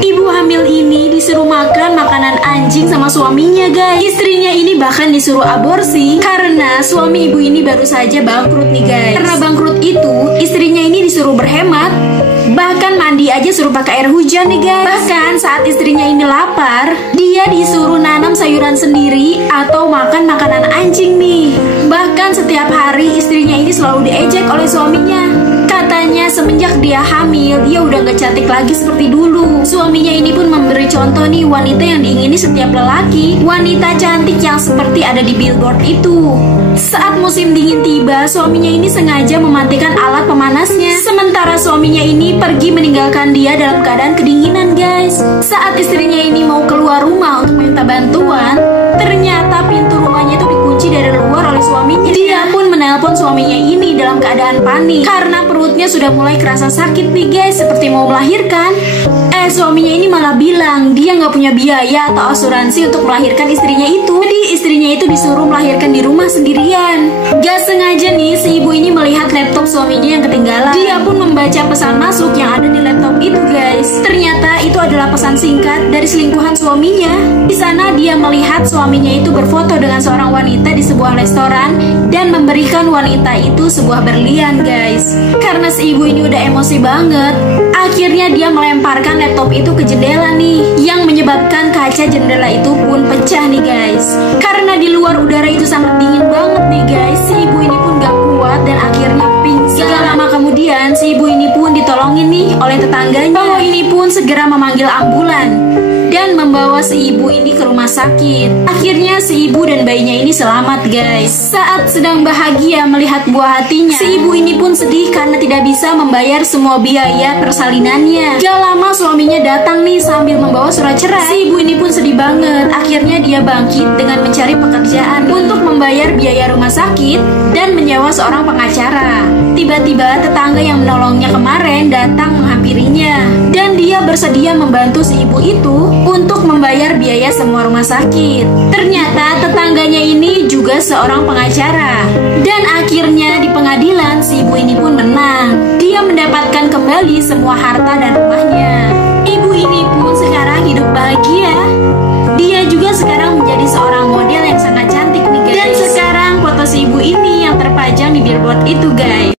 Ibu hamil ini disuruh makan makanan anjing sama suaminya guys. Istrinya ini bahkan disuruh aborsi karena suami ibu ini baru saja bangkrut nih guys. Karena bangkrut itu istrinya ini disuruh berhemat, bahkan mandi aja suruh pakai air hujan nih guys. Bahkan saat istrinya ini lapar, dia disuruh nanam sayuran sendiri atau makan makanan anjing nih. Bahkan setiap hari istrinya ini selalu diejek oleh suaminya. Katanya semenjak dia hamil, dia udah gak cantik lagi seperti dulu. Suaminya ini pun memberi contoh nih wanita yang diingini setiap lelaki, wanita cantik yang seperti ada di billboard itu. Saat musim dingin tiba, suaminya ini sengaja mematikan alat pemanasnya. Sementara suaminya ini pergi meninggalkan dia dalam keadaan kedinginan guys. Saat istrinya ini mau keluar rumah untuk minta bantuan, ternyata pintu rumahnya itu dikunci dari luar oleh suaminya. Dia pun menelpon suaminya ini dalam keadaan panik karena perutnya sudah mulai kerasa sakit nih guys, seperti mau melahirkan. Suaminya ini malah bilang dia nggak punya biaya atau asuransi untuk melahirkan istrinya itu. Jadi istrinya itu disuruh melahirkan di rumah sendirian. Gak sengaja nih si ibu ini melihat laptop suaminya yang ketinggalan. Dia pun membaca pesan masuk yang ada di laptop itu guys. Ternyata itu adalah pesan singkat dari selingkuhan suaminya. Di sana dia melihat suaminya itu berfoto dengan seorang wanita di sebuah restoran dan memberikan wanita itu sebuah berlian guys. Karena si ibu ini udah emosi banget, akhirnya dia melemparkan laptop itu ke jendela nih, yang menyebabkan kaca jendela itu pun pecah nih guys. Karena di luar udara itu sangat dingin banget nih guys, si ibu ini pun gak kuat dan akhirnya pingsan. Gak lama kemudian si ibu ini pun ditolongin nih oleh tetangganya. Kalau ini pun segera memanggil ambulan dan membawa si ibu ini ke rumah sakit. Akhirnya si ibu dan bayinya ini selamat guys. Saat sedang bahagia melihat buah hatinya, si ibu ini pun sedih karena tidak bisa membayar semua biaya persalinannya. Gak lama suaminya datang nih sambil membawa surat cerai. Si ibu ini pun sedih banget. Akhirnya dia bangkit dengan mencari pekerjaan untuk membayar biaya rumah sakit dan menyewa seorang pengacara. Tiba-tiba tetangga yang menolongnya kemarin datang menghampirinya dan dia bersedia membantu si ibu itu untuk membayar biaya semua rumah sakit. Ternyata tetangganya ini juga seorang pengacara. Dan akhirnya di pengadilan si ibu ini pun menang. Dia mendapatkan kembali semua harta dan rumahnya.